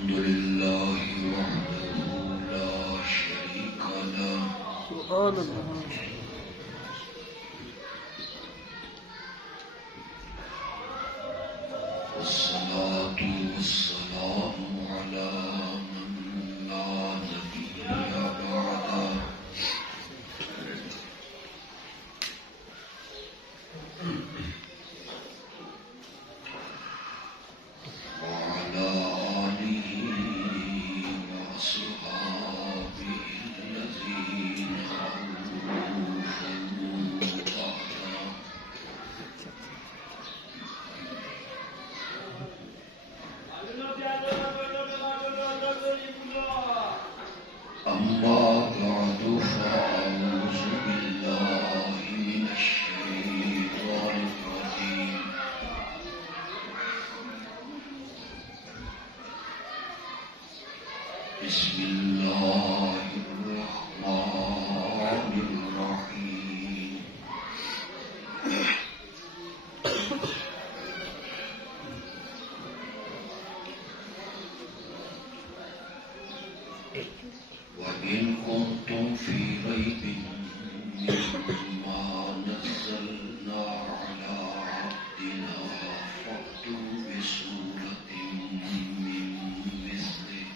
الحمد لله وحده لا شريك له سبحان الله والصلاة والسلام على من لا نبي بعده وعلى آله وأصحابه الذين أوفوا بعده أما بعد فأعوذ بالله من الشيطان الرجيم بسم الله الرحمن الرحيم وإن كنتم في ريب مما نزلنا على عبدنا فأتوا بسورة من مثله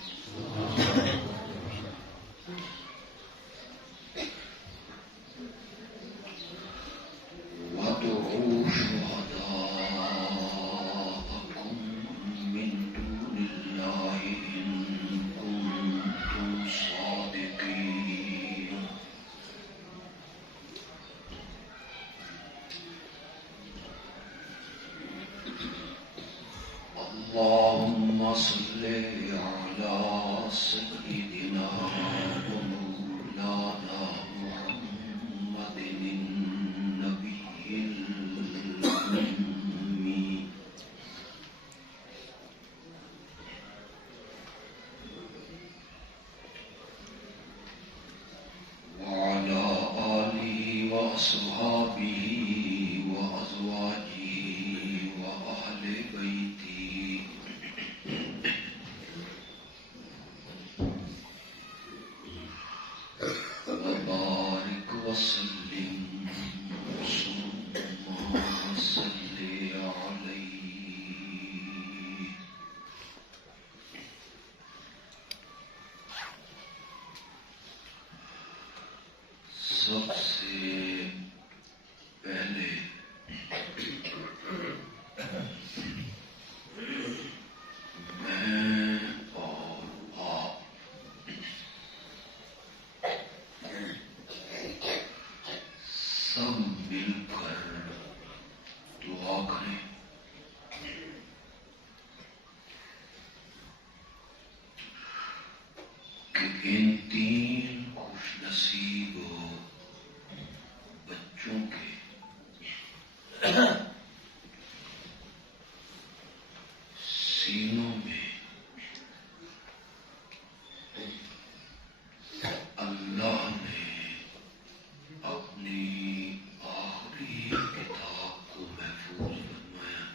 وادعوا شهداءكم من دون الله إن كنتم صادقين اللهم صل على سيدنا ومولانا محمد النبي الأمي وعلى آله وأصحابه وأزواجه وأهل بيته وبارك وسلم ثم صل عليه سب سے پہلے میں اور آپ سب مل کر دعا کریں کہ ان تین خوش نصیب بچوں کے سینوں میں اللہ نے اپنی آخری کتاب کو محفوظ فرمایا.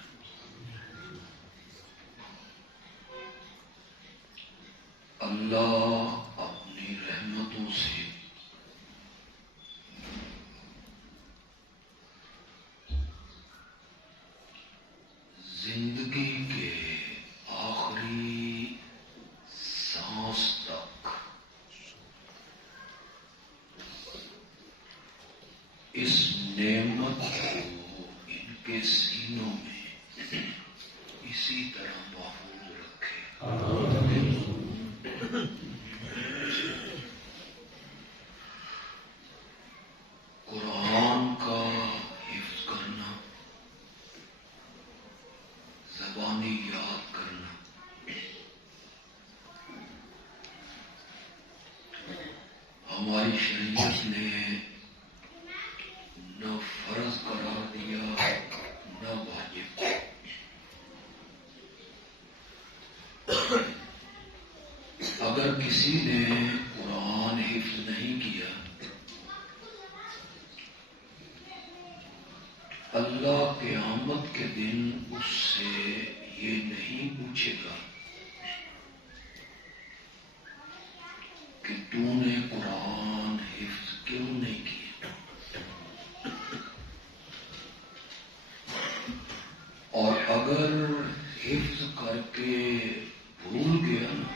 اللہ اپنی رحمتوں سے زندگی کے آخری سانس تک اس نعمت کو ان کے سینوں میں اسی طرح محفوظ رکھے. قرآن کا حفظ کرنا، زبانی یاد کرنا، ہماری شریعت نے نہ فرض قرار دیا نہ واجب. اگر کسی نے قرآن حفظ نہیں کیا، اللہ قیامت کے دن اس سے یہ نہیں پوچھے گا کہ تو نے قرآن حفظ کیوں نہیں کیا؟ اور اگر حفظ کر کے بھول گیا نا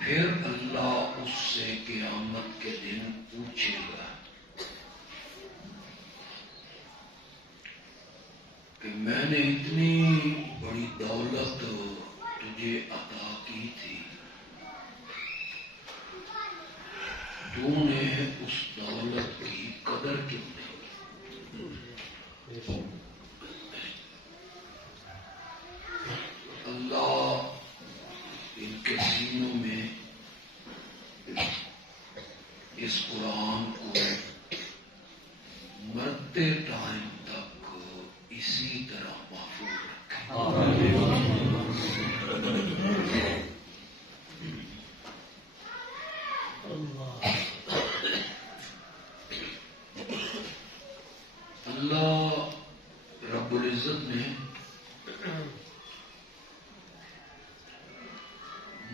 پھر اللہ اس سے قیامت کے دن پوچھے گا کہ میں نے اتنی بڑی دولت تجھے عطا کی تھی، تو نے اس دولت کی قدر کیوں نہیں کی؟ اللہ ان کے سینوں میں اس قرآن کو مرتے ٹائم تک اسی طرح محفوظ رکھے۔ اللہ رب العزت نے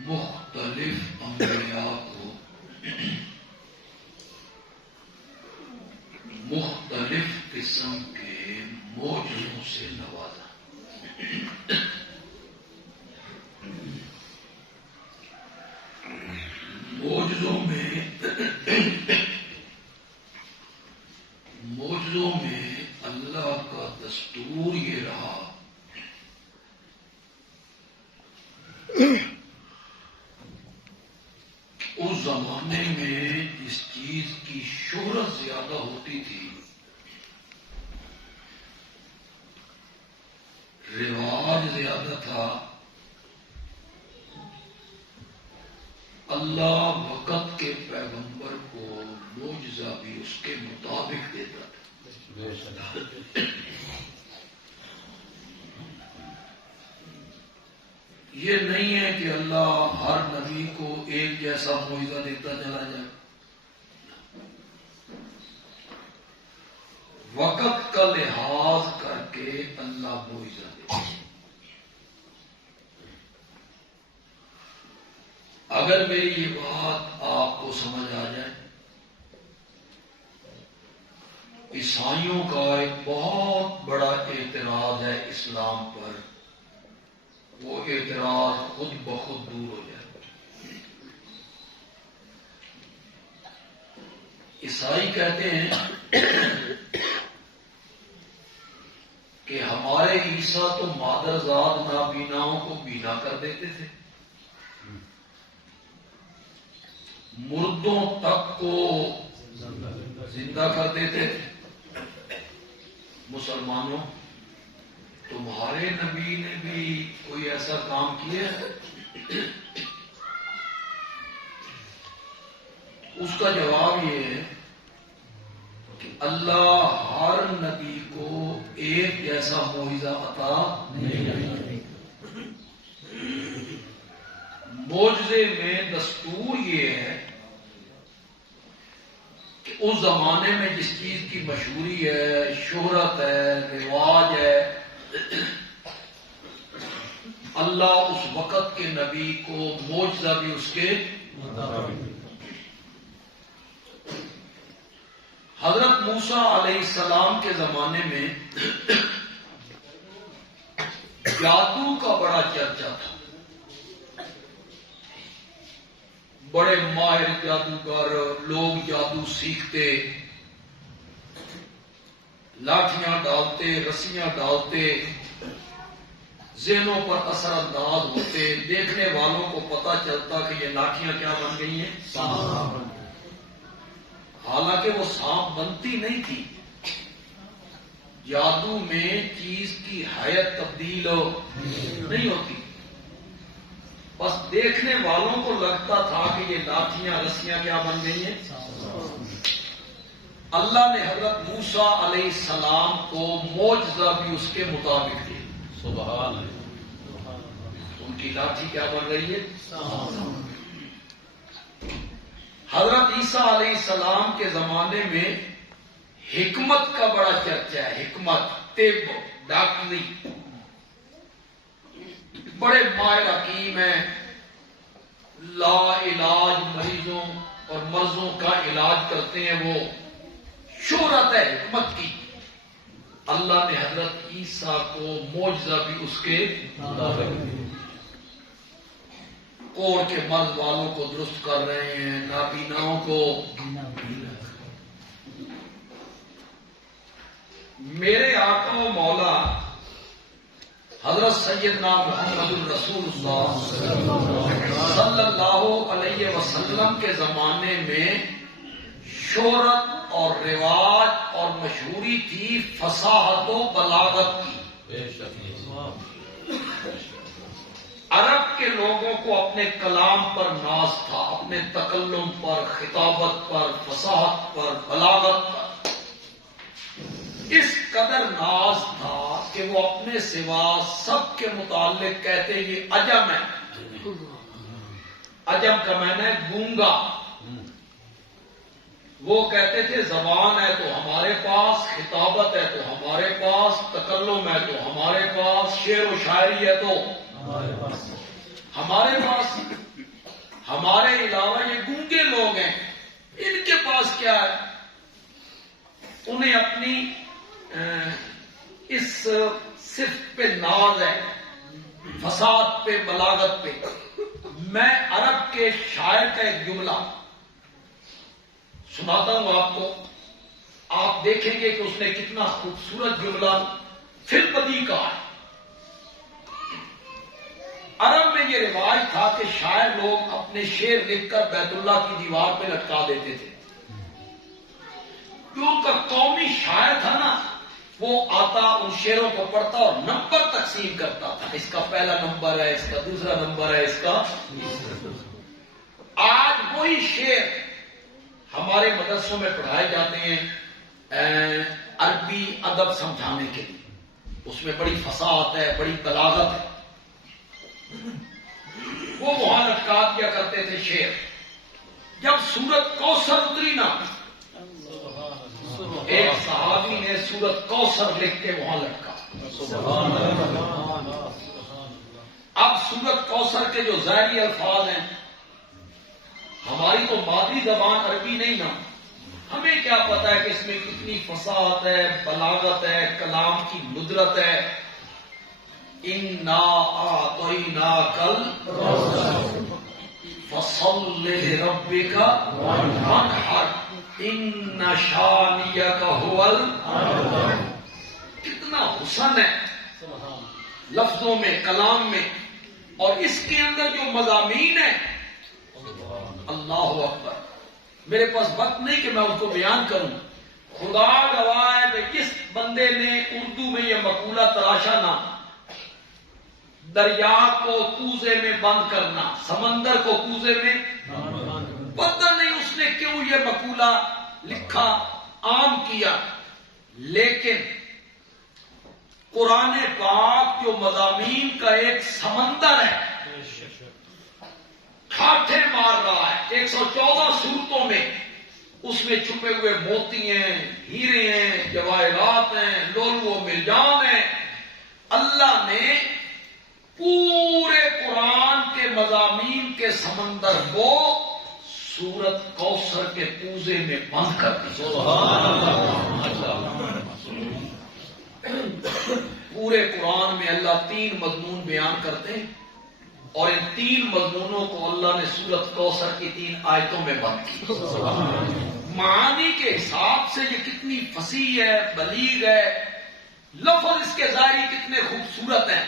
مختلف انبیاء کو مختلف قسم کے معجزوں سے نوازا۔ معجزوں میں اللہ کا دستور یہ رہا اس زمانے میں جس چیز کی شہرت زیادہ ہوتی تھی، رواج زیادہ تھا، اللہ وقت کے پیغمبر کو معجزہ بھی اس کے مطابق دیتا تھا۔ یہ نہیں ہے کہ اللہ ہر نبی کو ایک جیسا معجزہ دیتا چلا جائے، وقت کا لحاظ کر کے اللہ معجزہ دیتا۔ اگر میری یہ بات آپ کو سمجھ آ جائے، عیسائیوں کا ایک بہت بڑا اعتراض ہے اسلام پر، وہ اعتراض خود بخود دور ہو جائے۔ عیسائی کہتے ہیں کہ ہمارے عیسیٰ تو مادرزاد نابیناؤں کو بینا کر دیتے تھے، مردوں تک کو زندہ کر دیتے تھے۔ مسلمانوں، تمہارے نبی نے بھی کوئی ایسا کام کیا ہے؟ اس کا جواب یہ ہے کہ اللہ ہر نبی کو ایک جیسا معجزہ عطا نہیں کرتا۔ معجزے میں دستور یہ ہے کہ اس زمانے میں جس چیز کی مشہوری ہے، شہرت ہے، رواج ہے، اللہ اس وقت کے نبی کو معجزہ بھی اس کے حضرت موسیٰ علیہ السلام کے زمانے میں جادو کا بڑا چرچا تھا، بڑے ماہر جادوگر لوگ جادو سیکھتے، لاٹھیاں ڈالتے، رسیاں ڈالتے، ذہنوں پر اثر انداز ہوتے، دیکھنے والوں کو پتہ چلتا کہ یہ لاٹھیاں کیا بن گئی ہیں، سانپ۔ حالانکہ وہ سانپ بنتی نہیں تھی، جادو میں چیز کی حیت تبدیل نہیں ہوتی، بس دیکھنے والوں کو لگتا تھا کہ یہ لاٹھیاں رسیاں کیا بن گئی ہیں۔ اللہ نے حضرت موسیٰ علیہ السلام کو معجزہ بھی اس کے مطابق دی۔ سبحان اللہ، ان کی لاٹھی کیا بن رہی ہے؟ حضرت عیسیٰ علیہ السلام کے زمانے میں حکمت کا بڑا چرچا ہے، حکمت، طب، ڈاکٹری۔ بڑے ماہر حکیم ہیں، لا علاج مریضوں اور مرضوں کا علاج کرتے ہیں، وہ شہرت ہے حکمت کی۔ اللہ نے حضرت عیسیٰ کو معجزہ بھی اس کے کوڑ کے مرض والوں کو درست کر رہے ہیں، نابیناؤں کو۔ میرے آقا و مولا حضرت سیدنا محمد الرسول اللہ صلی اللہ علیہ وسلم کے زمانے میں شہرت اور رواج اور مشہوری تھی فصاحت و بلاغت کی۔ عرب کے لوگوں کو اپنے کلام پر ناز تھا، اپنے تکلم پر، خطابت پر، فصاحت پر، بلاغت پر اس قدر ناز تھا کہ وہ اپنے سوا سب کے متعلق کہتے یہ عجم ہے۔ عجم کا معنی ہے گونگا۔ وہ کہتے تھے زبان ہے تو ہمارے پاس، خطابت ہے تو ہمارے پاس، تکلم ہے تو ہمارے پاس، شعر و شاعری ہے تو ہمارے پاس، ہمارے علاوہ یہ گونگے لوگ ہیں، ان کے پاس کیا ہے؟ انہیں اپنی اس صفت پہ ناز ہے، فساد پہ، بلاغت پہ۔ میں عرب کے شاعر کا ایک جملہ سناتا ہوں آپ کو، آپ دیکھیں گے کہ اس نے کتنا خوبصورت جملہ فی البدیہہ کہا ہے۔ عرب میں یہ رواج تھا کہ شاعر لوگ اپنے شعر لکھ کر بیت اللہ کی دیوار پہ لٹکا دیتے تھے۔ جو ان کا قومی شاعر تھا نا، وہ آتا ان شعروں کو پڑھتا اور نمبر تقسیم کرتا تھا، اس کا پہلا نمبر ہے، اس کا دوسرا نمبر ہے، اس کا۔ آج وہی شعر ہمارے مدرسوں میں پڑھائے جاتے ہیں عربی ادب سمجھانے کے لیے، اس میں بڑی فصاحت ہے، بڑی بلاغت ہے۔ وہ وہاں لٹکا دیا کرتے تھے شعر۔ جب سورت کوثر اتری نا، ایک صحابی نے سورت کوثر لکھ کے وہاں لٹکا۔ اب سورت کوثر کے جو ظاہری الفاظ ہیں، ہماری تو مادری زبان عربی نہیں نا، ہمیں کیا پتا ہے کہ اس میں کتنی فصاحت ہے، بلاغت ہے، کلام کی ندرت ہے۔ اِنَّا أَعْطَيْنَاكَ الْكَوْثَرَ فَصَلِّ لِرَبِّكَ وَانْحَرْ إِنَّ شَانِئَكَ هُوَ الْأَبْتَرُ۔ کتنا حسن ہے لفظوں میں، کلام میں، اور اس کے اندر جو مضامین ہیں، اللہ اکبر۔ میرے پاس وقت نہیں کہ میں اس کو بیان کروں۔ خدا گواہ ہے کہ جس بندے نے اردو میں یہ مقولہ تراشا نا، دریا کو کوزے میں بند کرنا، سمندر کو کوزے میں، پتہ نہیں اس نے کیوں یہ مقولہ لکھا، عام کیا، لیکن قرآن پاک جو مضامین کا ایک سمندر ہے، ٹھاٹھے مار رہا ہے۔ 114 سورتوں میں اس میں چھپے ہوئے موتی ہیں، ہیرے ہیں، جواہرات ہیں، لولو و مرجان ہیں۔ اللہ نے پورے قرآن کے مضامین کے سمندر کو سورت کوثر کے کوزے میں بند کر دیا۔ پورے قرآن میں اللہ 3 مضمون بیان کرتے ہیں، اور ان 3 مضمونوں کو اللہ نے سورت کوثر کی 3 آیتوں میں بند کیا۔ معانی کے حساب سے یہ کتنی فصیح ہے، بلیغ ہے، لفظ اس کے ظاہری کتنے خوبصورت ہیں۔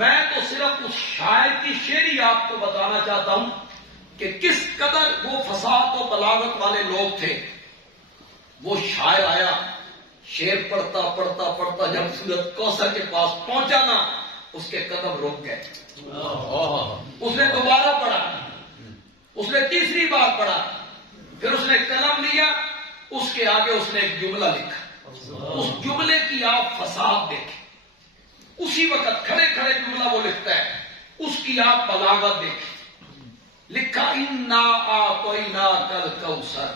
میں تو صرف اس شاعر کی شعری آپ کو بتانا چاہتا ہوں کہ کس قدر وہ فصاحت و بلاغت والے لوگ تھے۔ وہ شاعر آیا، شعر پڑھتا پڑھتا پڑھتا جب سورت کوثر کے پاس پہنچا نا، اس کے قدم رک گئے۔ اس نے دوبارہ پڑھا، اس نے تیسری بار پڑھا، پھر اس نے قلم لیا، اس کے آگے اس نے ایک جملہ لکھا۔ اس جملے کی آپ فصاحت دیکھیں، اسی وقت کھڑے کھڑے جملہ وہ لکھتا ہے، اس کی آپ بلاغت دیکھیں۔ لکھا اِنَّا أَعْطَيْنَاكَ الْكَوْثَرَ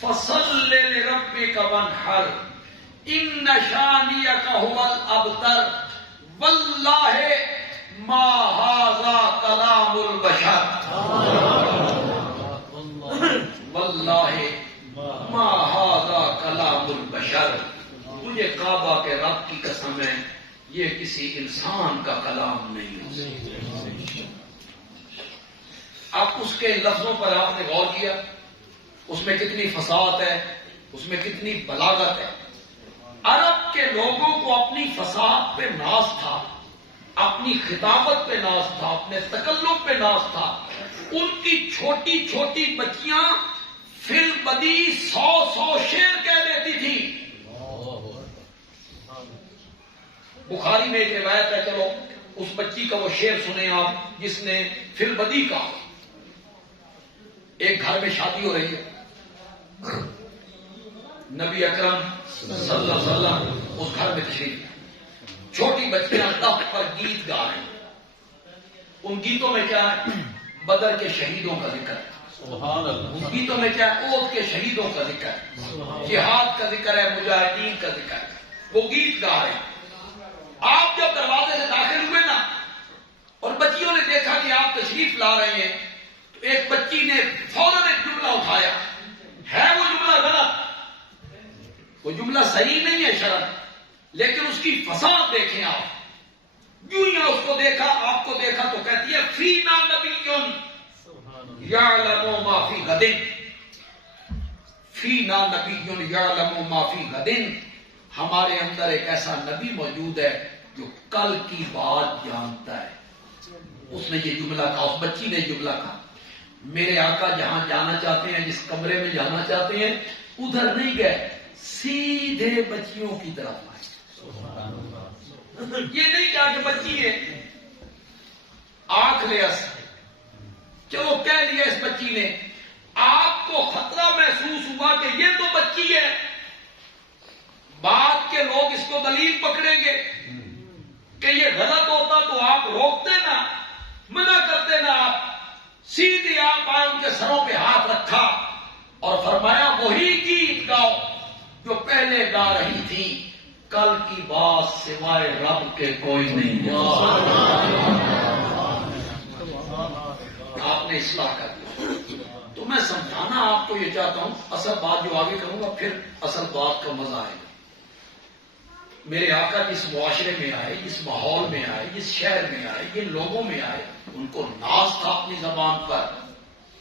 فَصَلِّ لِرَبِّكَ وَانْحَرْ إِنَّ شَانِئَكَ هُوَ الْأَبْتَرُ۔ واللہ ما ھذا کلام البشر، واللہ ما ھذا کلام البشر، مجھے کعبہ کے رب کی قسم ہے یہ کسی انسان کا کلام نہیں ہے۔ اب اس کے لفظوں پر آپ نے غور کیا، اس میں کتنی فصاحت ہے، اس میں کتنی بلاغت ہے۔ عرب کے لوگوں کو اپنی فصاحت پہ ناز تھا، اپنی خطابت پہ ناز تھا، اپنے تکلم پہ ناز تھا۔ ان کی چھوٹی چھوٹی بچیاں فی البدی 100 شعر کہہ دیتی تھی۔ بخاری میں ایک روایت ہے، چلو اس بچی کا وہ شعر سنیں آپ جس نے فی البدی کہا۔ ایک گھر میں شادی ہو رہی ہے، نبی اکرم صلی اللہ علیہ وسلم اس گھر میں تشریف لائے، چھوٹی بچیاں تخت پر گیت گا رہے ہیں۔ ان گیتوں میں کیا ہے؟ بدر کے شہیدوں کا ذکر ہے، ان گیتوں میں کیا ہے؟ احد کے شہیدوں کا ذکر ہے، جہاد کا ذکر ہے، مجاہدین کا ذکر ہے، وہ گیت گا رہے ہیں۔ آپ جب دروازے سے داخل ہوئے نا اور بچیوں نے دیکھا کہ آپ تشریف لا رہے ہیں، تو ایک بچی نے فوراً ایک جملہ اٹھایا، ہے وہ جملہ غلط، وہ جملہ صحیح نہیں ہے شرعاً، لیکن اس کی فصاحت دیکھیں آپ۔ یوں ہی اس کو دیکھا، آپ کو دیکھا تو کہتی ہے فینا نبی یعلم ما فی غد، فینا نبی یعلم ما فی غد، ہمارے اندر ایک ایسا نبی موجود ہے جو کل کی بات جانتا ہے۔ اس نے یہ جملہ کہا، اس بچی نے جملہ کہا، میرے آقا جہاں جانا چاہتے ہیں، جس کمرے میں جانا چاہتے ہیں، ادھر نہیں گئے، سیدھے بچیوں کی طرف آئے۔ یہ نہیں کہا کہ بچی ہے آنکھ لے اس، چلو کہہ لیا اس بچی نے، آپ کو خطرہ محسوس ہوا کہ یہ تو بچی ہے، بعد کے لوگ اس کو دلیل پکڑیں گے کہ یہ غلط ہوتا تو آپ روکتے نا، منع کرتے نا، آپ سیدھے آپ آئے، ان کے سروں پہ ہاتھ رکھا اور فرمایا وہی گیت گاؤ جو پہلے گا رہی تھی، کل کی بات سوائے رب کے کوئی نہیں جانتا۔ آپ نے اصلاح کر دیا۔ تو میں سمجھانا آپ کو یہ چاہتا ہوں، اصل بات جو آگے کروں گا پھر اصل بات کا مزہ آئے گا۔ میرے آقا جس معاشرے میں آئے، جس ماحول میں آئے، جس شہر میں آئے، جن لوگوں میں آئے، ان کو ناز تھا اپنی زبان پر،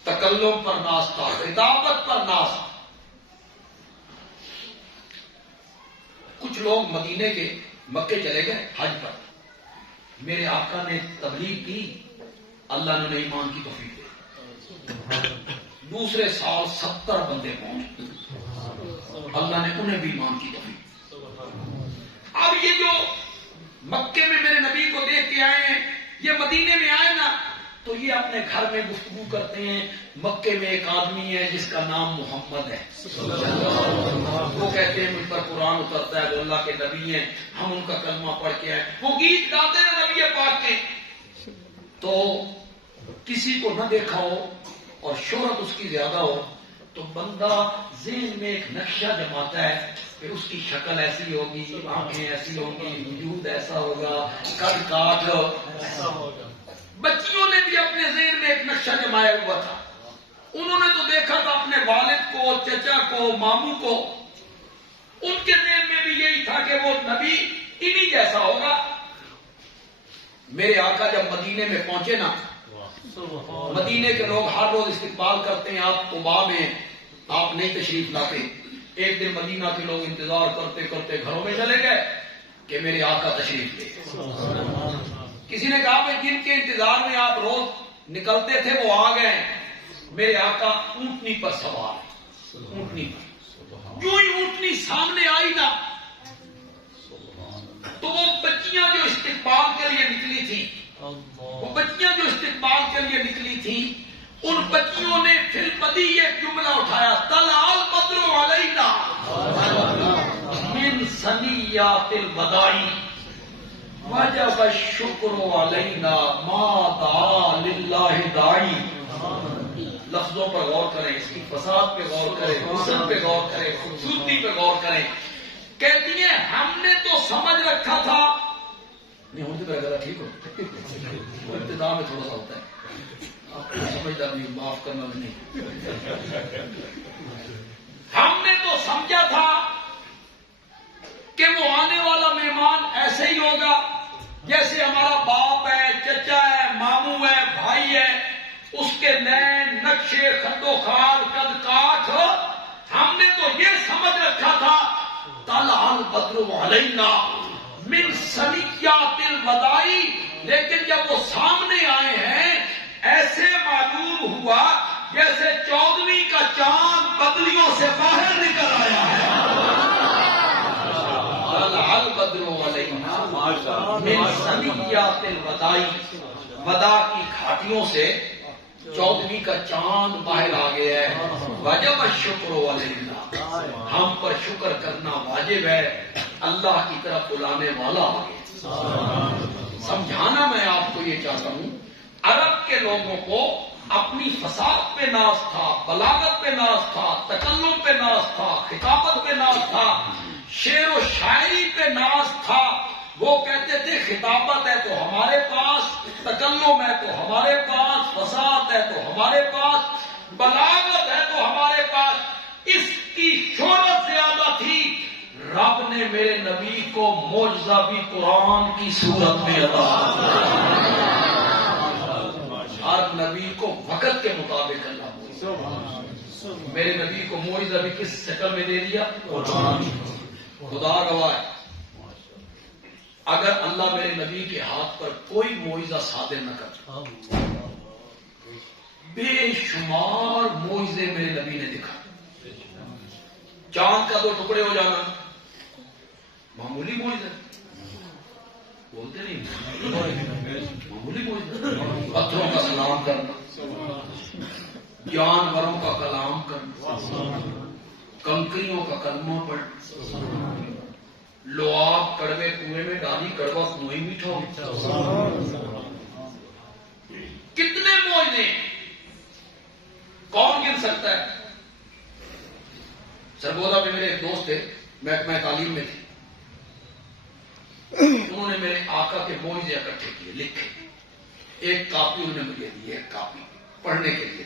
تکلم پر ناز تھا، خطابت پر ناز تھا۔ کچھ لوگ مدینے کے مکے چلے گئے حج پر، میرے آقا نے تبلیغ کی، اللہ نے انہیں ایمان کی توفیق دی۔ دوسرے سال 70 بندے پہنچے، اللہ نے انہیں بھی ایمان کی توفیق دی۔ اب یہ جو مکے میں میرے نبی کو دیکھ کے آئے ہیں، یہ مدینے میں آئے نا تو یہ اپنے گھر میں گفتگو کرتے ہیں، مکے میں ایک آدمی ہے جس کا نام محمد ہے، وہ کہتے ہیں مجھ پر قرآن اترتا ہے، وہ اللہ کے نبی ہیں، ہم ان کا کلمہ پڑھ کے آئے، وہ گیت گاتے ہیں نبی پاک کے۔ تو کسی کو نہ دیکھا ہو اور شہرت اس کی زیادہ ہو تو بندہ ذہن میں ایک نقشہ جماتا ہے کہ اس کی شکل ایسی ہوگی، آنکھیں ایسی ہوں گی، وجود ایسا ہوگا، قد کاٹ ایسا ہوگا۔ بچیوں نے بھی اپنے ذہن میں ایک نقشہ جمایا ہوا تھا، انہوں نے تو دیکھا تھا اپنے والد کو، چچا کو، ماموں کو، ان کے ذہن میں بھی یہی تھا کہ وہ نبی انہی جیسا ہوگا۔ میرے آقا جب مدینے میں پہنچے نا، مدینے کے لوگ ہر روز استقبال کرتے ہیں، آپ قباء میں آپ نہیں تشریف لاتے، ایک دن مدینہ کے لوگ انتظار کرتے کرتے گھروں میں چلے گئے کہ میرے آقا تشریف لے۔ کسی نے کہا کہ جن کے انتظار میں آپ روز نکلتے تھے وہ آ گئے، میرے آقا اونٹنی پر سوار ہے، اونٹنی پر۔ جو ہی اونٹنی سامنے آئی نا تو وہ بچیاں جو استقبال کے لیے نکلی تھی، وہ بچیاں جو استقبال کے لیے نکلی تھی، ان بچیوں نے فی البدی ایک جملہ اٹھایا، طلع البدر علینا من ثنیات الوداع وجب الشکر علینا ما دعا للہ داعی۔ لفظوں پر غور کریں، اس کی فصاحت پہ غور کریں، حسن پہ غور کریں، خوبصورتی پہ غور کریں۔ کہتی ہیں ہم نے تو سمجھ رکھا تھا نہیں ہوں تو میرا گلا ٹھیک ہو ابتدا میں تھوڑا سا ہوتا ہے آپ کو سمجھتا بھی معاف کرنا بھی نہیں. ہم نے تو سمجھا تھا کہ وہ آنے والا مہمان ایسے ہی ہوگا جیسے ہمارا باپ ہے, چچا ہے, ماموں ہے, بھائی ہے, اس کے نین نقشے خد و خال قد کاٹ. ہم نے تو یہ سمجھ رکھا تھا طلع البدر علینا من ثنیات الوداع, لیکن جب وہ سامنے آئے ہیں ایسے معلوم ہوا جیسے 14ویں کا چاند بدلیوں سے باہر نکل آیا ہے. طلع البدر علینا من ثنیات الوداع, ودا کی گھاٹیوں سے 14ویں کا چاند باہر آ گیا ہے. وجب الشکر علینا, ہم پر شکر کرنا واجب ہے, اللہ کی طرف بلانے والا آ گیا. سمجھانا میں آپ کو یہ چاہتا ہوں, عرب کے لوگوں کو اپنی فصاحت پہ ناز تھا, بلاغت پہ ناز تھا, تکلم پہ ناز تھا, خطابت پہ ناز تھا, شعر و شاعری پہ ناز تھا. وہ کہتے تھے خطابت ہے تو ہمارے پاس, تکلم ہے تو ہمارے پاس, فصاحت ہے تو ہمارے پاس, بلاغت ہے تو ہمارے پاس. اس کی شہرت زیادہ تھی. رب نے میرے نبی کو معجزہ بھی قرآن کی صورت میں عطا کیا. ہر نبی کو وقت کے مطابق اللہ میرے نبی کو معجزہ بھی کس شکل میں دے دیا؟ خدا گواہ ہے, اگر اللہ میرے نبی کے ہاتھ پر کوئی معجزہ صادر نہ کرتا, بے شمار معجزے میرے نبی نے دکھا. چاند کا 2 ٹکڑے ہو جانا معمولی معجزہ, بولتے نہیں معمولی معجزہ. پتھروں کا سلام کرنا, جانوروں کا کلام کرنا, کنکریوں کا کلمہ پڑھنا, لعاب کڑوے کنویں میں ڈالی, کڑوا کنویں میٹھا ہو. کتنے معجزے کون گن سکتا ہے؟ سرگودا میں میرے ایک دوست تھے, محکمہ تعلیم میں تھے, انہوں نے میرے آقا کے معجزے اکٹھے کیے, لکھے. ایک کاپی انہوں نے مجھے دی, ایک کاپی پڑھنے کے لیے.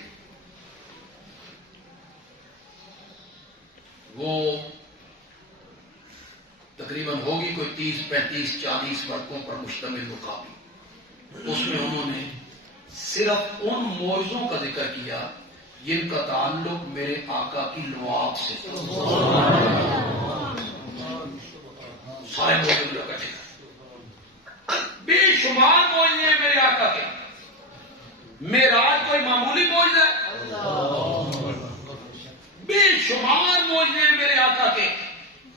وہ تقریباً ہوگی کوئی 30 35 40 ورقوں پر مشتمل وہ کاپی. اس میں انہوں نے صرف ان معجزوں کا ذکر کیا جن کا تعلق میرے آقا کی لعاب سے. سارے معجزے اکٹھے, بے شمار معجزے ہیں میرے آقا کے. معراج کوئی معمولی معجزہ ہے؟ بے شمار معجزے ہیں میرے آقا کے.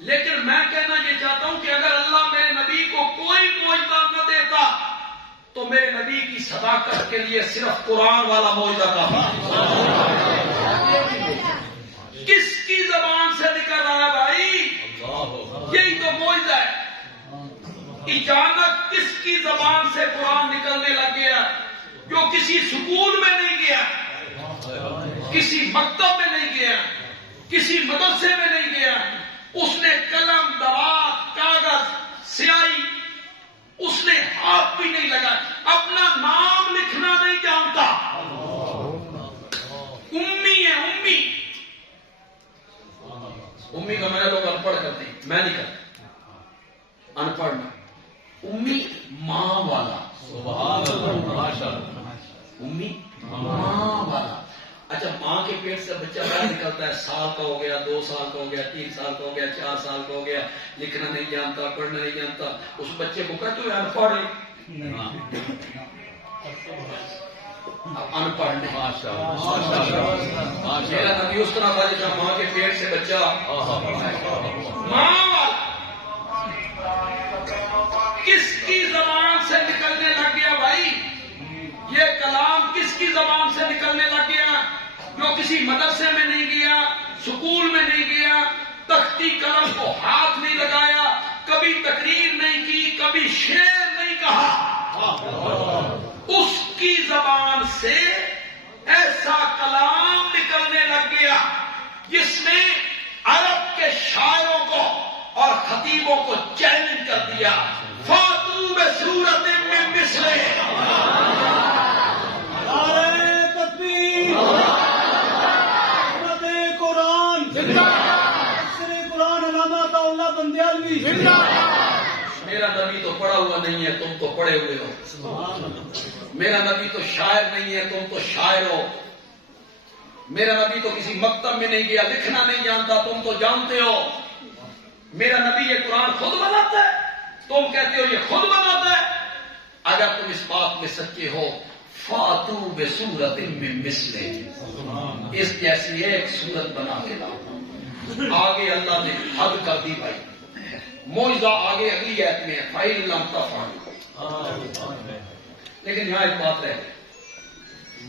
لیکن میں کہنا یہ چاہتا ہوں کہ اگر اللہ میرے نبی کو کوئی معجزہ نہ دیتا تو میرے نبی کی صداقت کے لیے صرف قرآن والا معجزہ کافی. کس کی زبان سے نکل رہا ہے بھائی؟ یہی تو معجزہ ہے. اچانک کس کی زبان سے قرآن نکلنے لگ گیا جو کسی سکول میں نہیں گیا, کسی مکتب میں نہیں گیا, کسی مدرسے میں نہیں گیا. اس نے قلم, دوات, کاغذ, سیاہی, اس نے ہاتھ بھی نہیں لگا, اپنا نام لکھنا نہیں جانتا. امی ہے, امی. امی کا میں لوگ ان پڑھ کرتے ہیں, میں نہیں کرتا ان پڑھ میں. امی ماں والا, امی ماں والا. اچھا, ماں کے پیٹ سے بچہ باہر نکلتا ہے, 1 سال کا ہو گیا, 2 سال کا ہو گیا, 3 سال کا ہو گیا, 4 سال کا ہو گیا, لکھنا نہیں جانتا, پڑھنا نہیں جانتا. اس بچے کو کہتے ہو ان پڑھ ہے, ان پڑھ نہیں. میرا نبی اس طرح تھا جیسا ماں کے پیٹ سے بچہ ماں کس کی زبان سے نکلنے لگ گیا بھائی؟ یہ کلام کس کی زبان سے نکلنے لگ گیا جو کسی مدرسے میں نہیں گیا, سکول میں نہیں گیا, تختی قلم کو ہاتھ نہیں لگایا, کبھی تقریر نہیں کی, کبھی شعر نہیں کہا. اس کی زبان سے ایسا کلام نکلنے لگ گیا جس نے عرب کے شاعروں کو اور خطیبوں کو چیلنج کر دیا. فاتو بسورۃ میرا نبی تو پڑھا ہوا نہیں ہے، تم تو پڑھے ہوئے ہو۔ میرا نبی تو شاعر نہیں ہے، تم تو شاعر ہو۔ میرا نبی تو کسی مکتب میں نہیں گیا، لکھنا نہیں جانتا، تم تو جانتے ہو۔ میرا نبی یہ قرآن خود بناتا ہے، تم کہتے ہو یہ خود بناتا ہے۔ اگر تم اس بات میں سچے ہو، فاتو بسورۃ من مثلہ، اس جیسی ایک صورت بنا کے لاؤ۔ آگے اللہ نے حد کر دی بھائی، معجزہ آگے اگلی آیت میں ہے، فَإِن لَّمْ تَفْعَلُوا۔ لیکن یہاں ایک بات ہے،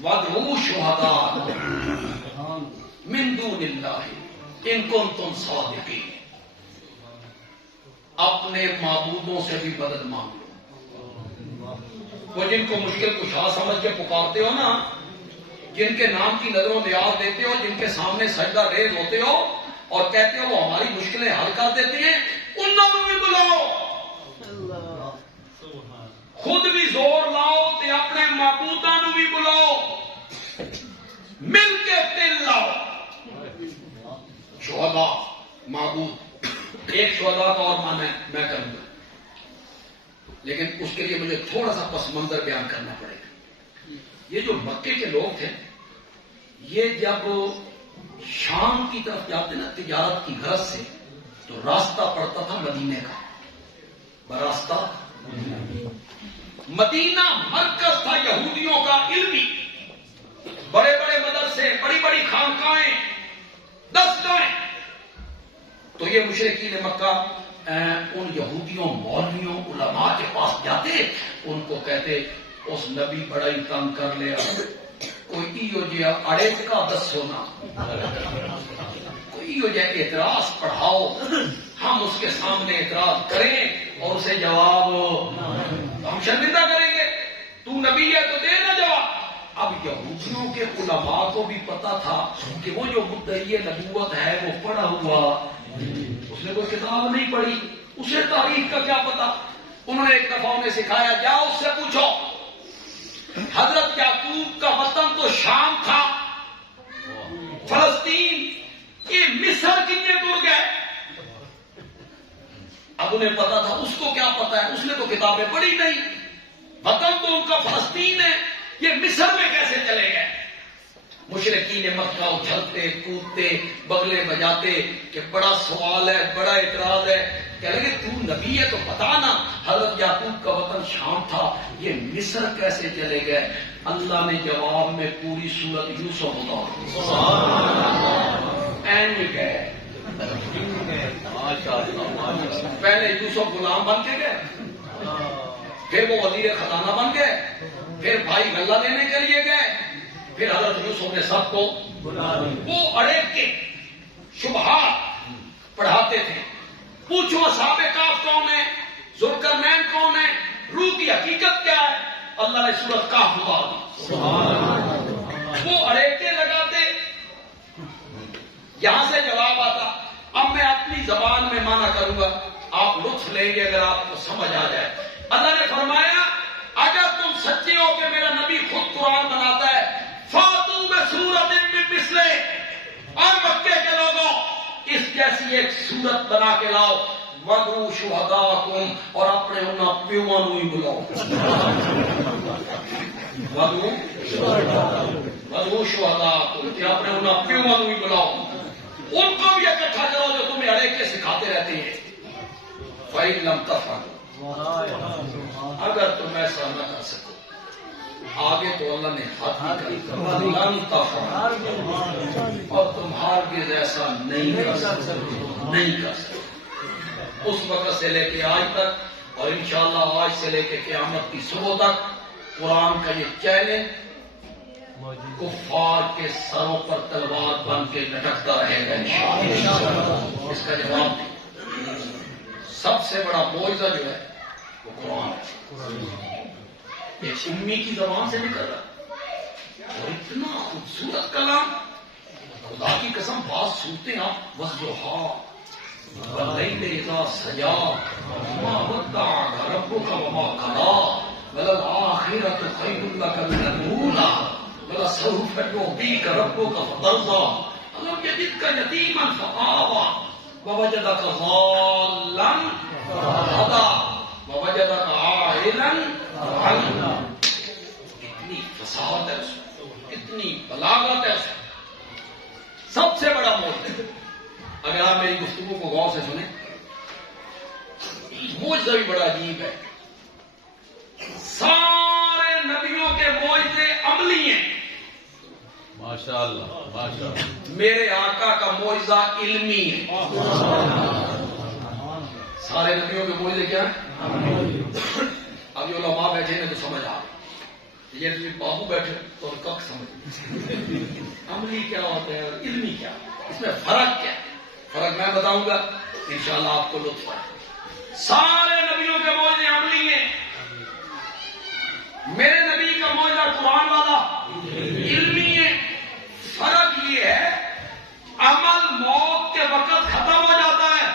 وَادْعُوا شُهَدَاءَکُم مِّن دُونِ اللَّہِ إِن كُنتُمْ صَادِقِينَ۔ اپنے معبودوں سے بھی مدد مانگ لو، وہ جن کو مشکل کشا سمجھ کے پکارتے ہو نا، جن کے نام کی نظر و نیاز دیتے ہو، جن کے سامنے سجدہ ریز ہوتے ہو اور کہتے ہو وہ ہماری مشکلیں حل کر دیتی ہیں، انہوں کو بھی بلاؤ۔ خود بھی زور لاؤ تے اپنے معبوداں نو بھی بلاؤ، مل کے تل لاؤ۔ شہداء معبود، ایک شہداء کا اور معنی میں کروں گا، لیکن اس کے لیے مجھے تھوڑا سا پس منظر بیان کرنا پڑے گا۔ یہ جو مکے کے لوگ تھے، یہ جب شام کی طرف جاتے نا تجارت کی غرض سے، تو راستہ پڑتا تھا مدینے کا، براستہ مدینہ مرکز تھا یہودیوں کا علمی، بڑے بڑے مدرسے، بڑی بڑی خانقاہیں، دستگاہیں۔ تو یہ مشرکین مکہ ان یہودیوں، مولویوں، علماء کے پاس جاتے، ان کو کہتے اس نبی بڑا ہی تنگ کر لیا، کوئی ایو جیا اڑیٹ کا دسو نا، کوئی ایو جیا اعتراض پڑھاؤ، ہم اس کے سامنے اعتراض کریں اور اسے جواب ہم شرمندہ کریں گے، تو نبی ہے تو دے نا جواب۔ اب یہودیوں کے علماء کو بھی پتا تھا کہ وہ جو مدعی نبوت ہے وہ پڑھا ہوا، اس نے کوئی کتاب نہیں پڑھی، اسے تاریخ کا کیا پتا۔ انہوں نے ایک دفعہ انہیں سکھایا، جاؤ اس سے پوچھو حضرت یعقوب کا وطن تو شام تھا، فلسطین، یہ مصر کتنے دور گئے؟ اب انہیں پتا تھا، اس کو کیا پتا ہے، اس نے تو کتابیں پڑھی نہیں، وطن تو ان کا فلسطین ہے، یہ مصر میں کیسے چلے گئے؟ مشرکین مکہ اچھلتے کودتے بغلے بجاتے کہ بڑا سوال ہے، بڑا اعتراض ہے، کہہ لگے تو نبی ہے تو بتا نا، حضرت یعقوب کا وطن شام تھا، یہ مصر کیسے چلے گئے؟ اللہ نے جواب میں پوری سورت یوسف این میں گئے، پہلے یوسف غلام بن کے گئے، پھر وہ وزیر خزانہ بن گئے، پھر بھائی غلہ دینے کے لیے گئے، پھر حضرت یوسف نے سب کو وہ اڑیک کے شبہات پڑھاتے تھے۔ پوچھو اصحاب کہف کون ہے، ذوالقرنین کون ہے، روح کی حقیقت کیا ہے؟ اللہ نے سورۃ کہف اتار دی، وہ اڑیکے لگاتے، یہاں سے جواب آتا۔ اب میں اپنی زبان میں معنی کروں گا، آپ لطف لیں گے اگر آپ کو سمجھ آ جائے۔ اللہ نے فرمایا اگر تم سچے ہو کہ میرا نبی خود قرآن بناتا ہے، فاتو بسورۃ من مثلہ، اور مکے کے لوگوں اس جیسی ایک صورت بنا کے لاؤ، وَادْعُوا شُهَدَاءَکُم، اور اپنے انہاں پیواں نوں ہی بلاؤ، وَادْعُوا شُهَدَاءَکُم، کہ اپنے انہاں پیواں نوں ہی بلاؤ، ان کو بھی اکٹھا کرو جو تمہیں اڑیکے سکھاتے رہتے ہیں۔ فَإِن لَّمْ تَفْعَلُوا، اگر تم ایسا نہ کر سکو، آگے تو اللہ نے حد ہی کر لن تفعلوا، اور تم ہرگز ایسا نہیں کر سکتے، اس وقت سے لے کے آج تک، اور انشاءاللہ آج سے لے کے قیامت کی صبح تک قرآن کا یہ چیلنج کفار کے سروں پر تلوار بن کے لٹکتا رہے گا انشاءاللہ۔ اس کا جواب دیں، سب سے بڑا معجزہ جو ہے وہ قرآن ہے، ایک امی کی زبان سے نکل رہا اور اتنا خوبصورت کلام، خدا کی قسم بات سنتے آپ، وَالضُّحَىٰ وَاللَّيْلِ إِذَا سَجَىٰ مَا وَدَّعَكَ رَبُّكَ وَمَا قَلَىٰ وَلَلْآخِرَةُ خَيْرٌ لَكَ مِنَ الْأُولَىٰ وَلَسَوْفَ يُعْطِيكَ رَبُّكَ فَتَرْضَىٰ أَلَمْ يَجِدْكَ يَتِيمًا فَآوَىٰ ووجدک ضالا فہدی ووجدک عائلا فاغنی. اتنی فصاحت ہے اس میں، اتنی بلاغت ہے اس میں. سب سے بڑا موجزہ، اگر آپ میری گفتگو کو غور سے سنیں، موجزہ بھی بڑا عجیب ہے. سارے نبیوں کے موجزے عملی ہیں، ماشاءاللہ ماشاءاللہ. میرے آقا کا معجزہ علمی ہے. سارے نبیوں کے معجزے کیا ہیں؟ اب یہ علماء بیٹھے ہیں تو سمجھ آ گئی، یہ تم بابو بیٹھے تو کک سمجھ. عملی کیا ہوتا ہے اور علمی کیا، اس میں فرق کیا ہے؟ فرق میں بتاؤں گا انشاءاللہ آپ کو لطف آئے. سارے نبیوں کے معجزے عملی ہیں، میرے نبی کا معجزہ قرآن والا علمی ہے. فرق یہ ہے عمل موت کے وقت ختم ہو جاتا ہے،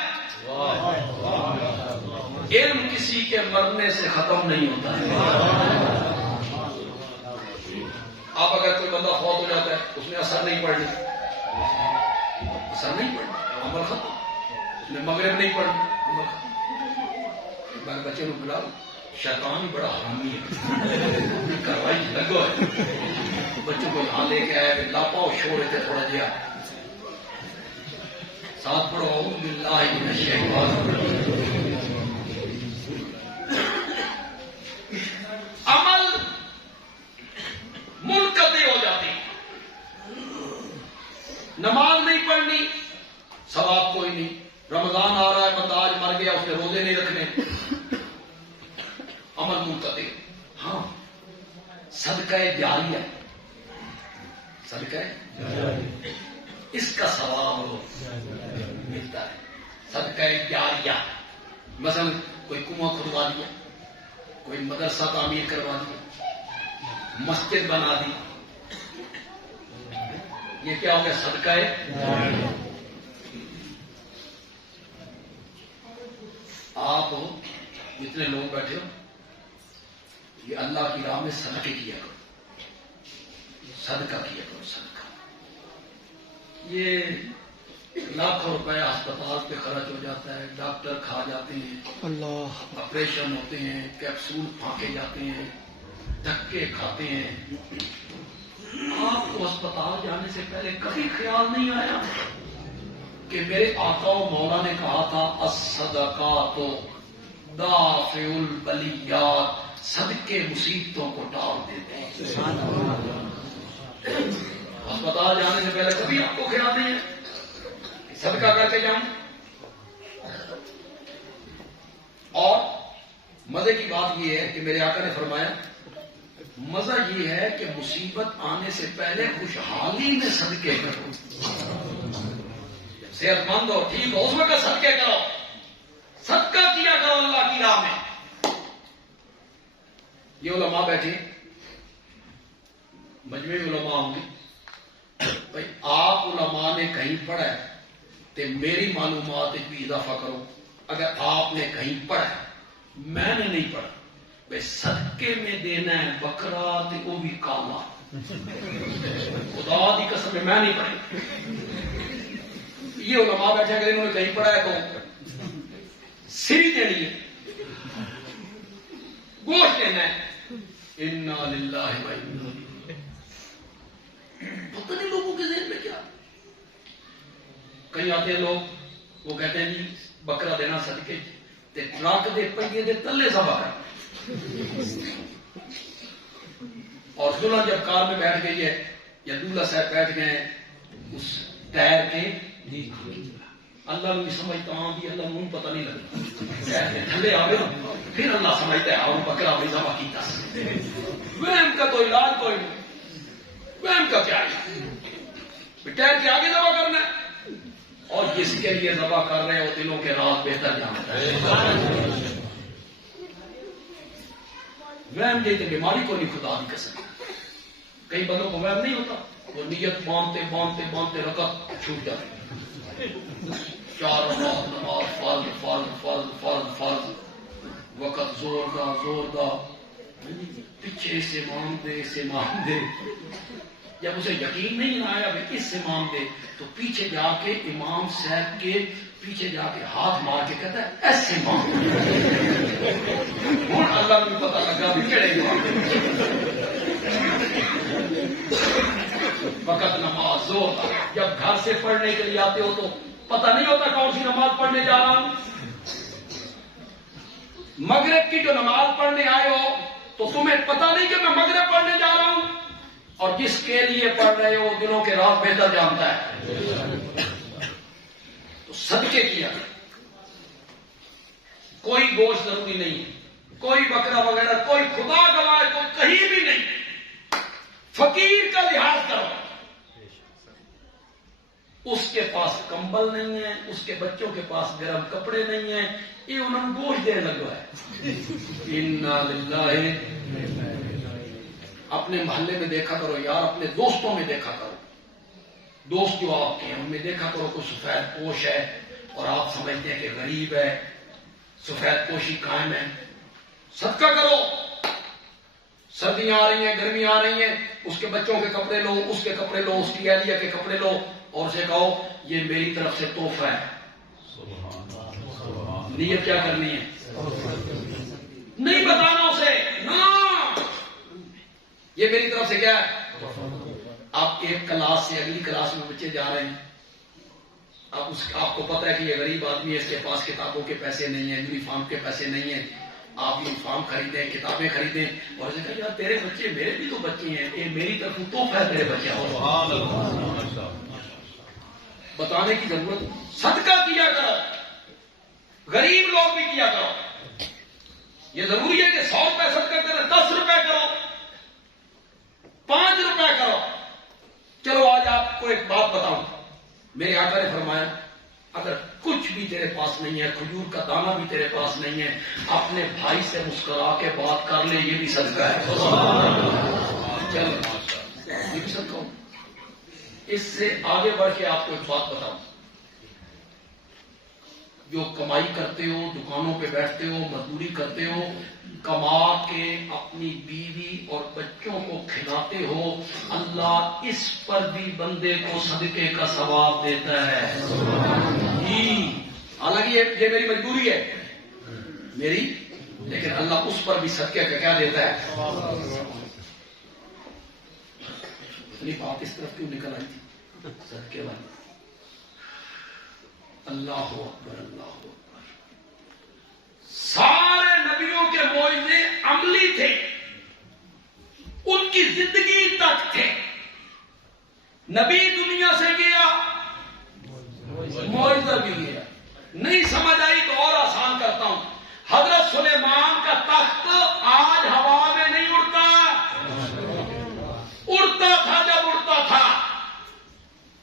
علم کسی کے مرنے سے ختم نہیں ہوتا ہے. اب اگر کوئی بندہ فوت ہو جاتا ہے اس نے اثر نہیں پڑنی، اثر نہیں پڑنا، عمل ختم. اس نے مغرب نہیں پڑھنی، عمل ختم. میں بچے کو بلاؤ، شیطان ہی بڑا حرامی ہے، کروائی لگو ہے. بچوں کو یہاں لے کے آیا کہ لاپاؤ شور تھے تھوڑا جہا ساتھ پڑھو اعوذ باللہ من الشیطان الرجیم. عمل منقطع ہو جاتی، نماز نہیں پڑھنی ثواب کوئی نہیں. رمضان آ رہا ہے، بندہ آج مر گیا، اس نے روزے نہیں رکھنے، عمل منقطع. ہاں صدقہ جاریہ، صدقہ اس کا ثواب ملتا ہے. صدقہ جاریہ مثلا کوئی کنواں کھدوا دیا، کوئی مدرسہ تعمیر کروا دیا، مسجد بنا دی، یہ کیا ہو گیا؟ صدقہ ہے. آپ جتنے لوگ بیٹھے ہو یہ اللہ کی راہ میں صدقے کیا کرو، صدقہ کیا کرو. صدقہ یہ لاکھوں روپے ہسپتال پہ خرچ ہو جاتا ہے، ڈاکٹر کھا جاتے ہیں، اللہ آپریشن ہوتے ہیں، کیپسول پھانکے جاتے ہیں، دھکے کھاتے ہیں. آپ کو ہسپتال جانے سے پہلے کبھی خیال نہیں آیا کہ میرے آقا و مولا نے کہا تھا الصدقات دافع البلیات، صدقے مصیبتوں کو ٹال دیتے ہیں. ہسپتال جانے سے پہلے کبھی آپ کو خیال نہیں ہے صدقہ کر کے جاؤں. اور مزے کی بات یہ ہے کہ میرے آقا نے فرمایا مزہ یہ ہے کہ مصیبت آنے سے پہلے خوشحالی میں صدقے کرو. صحت مند ہو، ٹھیک ہو، اس وقت صدقے کرو، صدقہ کیا کرو اللہ کی راہ میں. یہ علماء بیٹھے مجمع علماء ہوں گے، بھائی آپ علماء نے کہیں پڑھا ہے تو میری معلومات بھی اضافہ کرو. اگر آپ نے کہیں پڑھا ہے میں نے نہیں پڑھا، بھائی صدقے میں دینا ہے بکرا تو وہ بھی کالا، خدا دی قسم میں نہیں پڑھی. یہ علماء بیٹھے اگر انہوں نے کہیں پڑھا ہے تو سری دینی ہے، گوشت دینا ہے. انا للہ و انا الیہ. پتہ نہیں لوگوں کے ذہن میں کیا. کہیں آتے ہیں لوگ وہ کہتے ہیں جی بکرا دینا صدقے تے ٹرک دے پہیے دے تلے ذبح کر. اور دلہن جب کار میں بیٹھ گئی ہے یا دولہا صاحب بیٹھ گئے ہیں اس ٹائر کے، اللہ بھی سمجھتا ہوں بھی اللہ منہ پتہ نہیں لگتا تھلے آ گئے پھر اللہ سمجھتا ہے آؤ بکرا بھی ذبح کیتا. وہم کا تو علاج کوئی نہیں، وہم کا کیا ہے؟ ٹائر کے آگے ذبح کرنا ہے، اور جس کے لیے ذبح کر رہے ہیں وہ دلوں کے راز بہتر جانتا ہے. وہم دیتے بیماری کو نہیں، خدا کی قسم. کئی بندوں کو وہم نہیں ہوتا، وہ نیت باندھتے باندھتے باندھتے رکعت چھوٹ جاتی. 4 رکعت نماز فرض فرض فرض فرض فرض، وقت زور دا پیچھے سے مان دے سے مان دے. جب اسے یقین نہیں آیا بھی اس سے مانگ دے تو پیچھے جا کے امام صاحب کے پیچھے جا کے ہاتھ مار کے کہتا ہے ایسے مانگ ہوں اللہ کو پتا لگا بھی کہڑے وقت نماز زور جب گھر سے پڑھنے کے لیے آتے ہو تو پتہ نہیں ہوتا کون سی نماز پڑھنے جا رہا ہوں. مغرب کی جو نماز پڑھنے آئے ہو تو تمہیں پتہ نہیں کہ میں مغرب پڑھنے جا رہا ہوں, اور جس کے لیے پڑھ رہے ہو دلوں کے راز بہتر جانتا ہے. تو صدقے کیا کوئی گوشت ضروری نہیں, کوئی بکرا وغیرہ, کوئی خدا گواہ کو کہیں بھی نہیں. فقیر کا لحاظ کرو, اس کے پاس کمبل نہیں ہے, اس کے بچوں کے پاس گرم کپڑے نہیں ہیں, یہ انہوں نے گوشت دینے لگا ہے. انا للہ. اپنے محلے میں دیکھا کرو یار, اپنے دوستوں میں دیکھا کرو, دوست جو آپ کے ہیں ان میں دیکھا کرو کوئی سفید پوش ہے اور آپ سمجھتے ہیں کہ غریب ہے, سفید پوشی قائم ہے. صدقہ کرو. سردیاں آ رہی ہیں, گرمیاں آ رہی ہیں, اس کے بچوں کے کپڑے لو, اس کے کپڑے لو, اس کی اہلیہ کے کپڑے لو, اور اسے کہو یہ میری طرف سے تحفہ ہے. نیت کیا کرنی ہے؟ نہیں بتانا اسے, نا یہ میری طرف سے کیا ہے. آپ ایک کلاس سے اگلی کلاس میں بچے جا رہے ہیں, آپ کو پتا ہے کہ یہ غریب آدمی ہے, اس کے پاس کتابوں کے پیسے نہیں ہیں, یونیفارم کے پیسے نہیں ہیں. آپ یونیفارم خریدیں, کتابیں خریدیں, اور اسے کہا یار تیرے بچے میرے بھی تو بچے ہیں, یہ میری طرف تحفہ ہے تیرے بچے. بتانے کی ضرورت. صدقہ کیا کرو, غریب لوگ بھی کیا کرو. یہ ضروری ہے کہ 100 روپے صدقہ کریں, 10 روپے کرو, 5 روپے کرو. چلو آج آپ کو ایک بات بتاؤں. میرے آقا نے فرمایا اگر کچھ بھی تیرے پاس نہیں ہے, کھجور کا دانہ بھی تیرے پاس نہیں ہے, اپنے بھائی سے مسکرا کے بات کر لے, یہ بھی صدقہ ہے. چلو یہ بھی صدقہ ہوں. اس سے آگے بڑھ کے آپ کو ایک بات بتاؤں. جو کمائی کرتے ہو, دکانوں پہ بیٹھتے ہو, مزدوری کرتے ہو, کما کے اپنی بیوی اور بچوں کو کھلاتے ہو, اللہ اس پر بھی بندے کو صدقے کا ثواب دیتا ہے. حالانکہ یہ میری مجبوری ہے میری, لیکن اللہ اس پر بھی صدقے کا کیا دیتا ہے. اتنی بات اس طرف کیوں نکل آئی تھی صدقے والی. اللہ اکبر, اللہ اکبر. سارے نبیوں کے معجزے عملی تھے, ان کی زندگی تک تھے. نبی دنیا سے گیا, معجزہ بھی گیا. نہیں سمجھ آئی تو اور آسان کرتا ہوں. حضرت سلیمان کا تخت آج ہوا میں نہیں اڑتا, اڑتا تھا جب اڑتا تھا.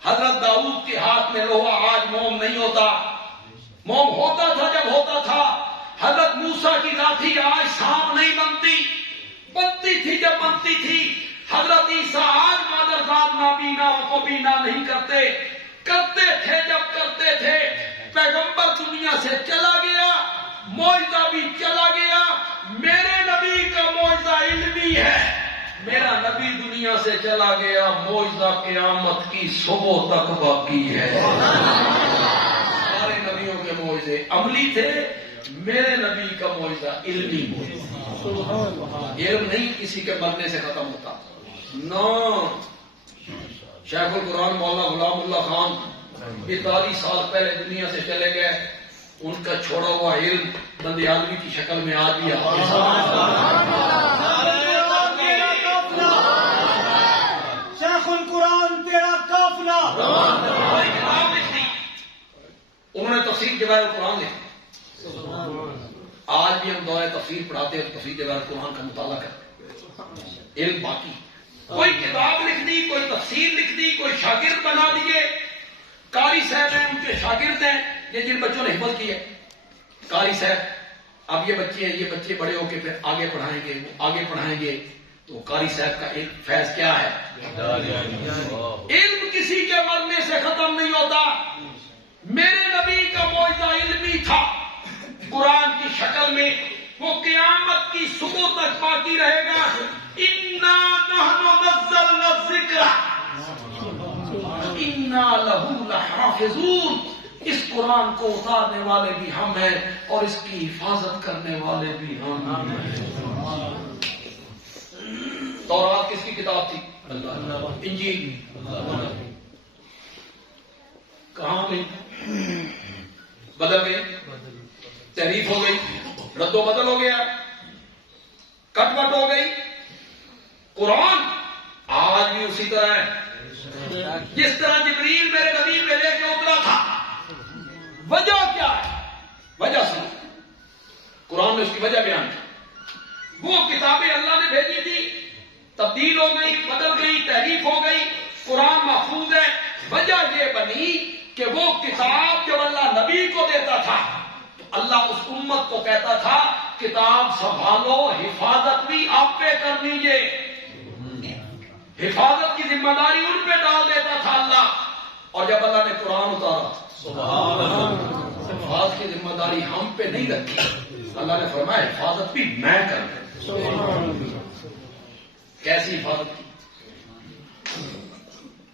حضرت داؤد کے ہاتھ میں لوہا آج موم نہیں ہوتا, موم ہوتا تھا جب ہوتا تھا. حضرت موسیٰ کی لاٹھی آج سانپ نہیں بنتی, بنتی تھی جب بنتی تھی. حضرت عیسیٰ آج مادرزاد نابیناؤں کو بینا نہیں کرتے, کرتے تھے جب کرتے تھے. پیغمبر دنیا سے چلا گیا, معجزہ بھی چلا گیا. میرے نبی کا معجزہ علمی ہے, میرا نبی دنیا سے چلا گیا, معجزہ قیامت کی صبح تک باقی ہے. سارے نبیوں کے معجزے عملی تھے, میرے نبی کا معجزہ علمی معجزہ. علم نہیں کسی کے مرنے سے ختم ہوتا. نو شیخ القرآن مولانا غلام اللہ خان 42 سال پہلے دنیا سے چلے گئے. ان کا چھوڑا ہوا علم بندیالوی کی شکل میں آج بھی شیخ القرآن تیرا قافلہ. انہوں نے تفسیر جواہر القرآن لکھی. آج بھی ہم دورہ تفسیر پڑھاتے ہیں, تفسیر جواہر القرآن کا مطالعہ کرتے. علم باقی. کوئی کتاب لکھ دی, کوئی تفسیر لکھ دی, کوئی شاگرد بنا دیے. قاری صاحب ہیں, ان کے شاگرد ہیں, یہ جن بچوں نے حفظ کی ہے. قاری صاحب, اب یہ بچے ہیں, یہ بچے بڑے ہو کے پھر آگے پڑھائیں گے, وہ آگے پڑھائیں گے. تو قاری صاحب کا ایک فیض کیا ہے, علم کسی کے مرنے سے ختم نہیں ہوتا. میرے نبی کا معجزہ علمی تھا قرآن کی شکل میں, وہ قیامت کی صبح تک باقی رہے گا. اِنَّا نَحْنُ نَزَّلْنَا الذِّكْرَ حافظون، اس قرآن کو اتارنے والے بھی ہم ہیں اور اس کی حفاظت کرنے والے بھی ہم ہیں۔ تورات کس کی کتاب تھی؟ انجیل کہاں گئی؟ بدل گئی، تحریف ہو گئی، رد و بدل ہو گیا، کٹ وٹ ہو گئی۔ قرآن آج بھی اسی طرح ہے جس طرح جبریل میرے نبی میں لے کے اترا تھا۔ وجہ کیا ہے؟ وجہ سنو، قرآن میں اس کی وجہ بیان کی۔ وہ کتابیں اللہ نے بھیجی تھی، تبدیل ہو گئی، بدل گئی، تحریف ہو گئی، قرآن محفوظ ہے۔ وجہ یہ بنی کہ وہ کتاب جب اللہ نبی کو دیتا تھا تو اللہ اس امت کو کہتا تھا کتاب سنبھالو، حفاظت بھی آپ پہ کر لیجئے۔ حفاظت کی ذمہ داری ان پہ ڈال دیتا تھا اللہ، اور جب اللہ نے قرآن اتارا حفاظت کی ذمہ داری ہم پہ نہیں رکھی، اللہ نے فرمایا حفاظت بھی میں کروں۔ کیسی حفاظت کی؟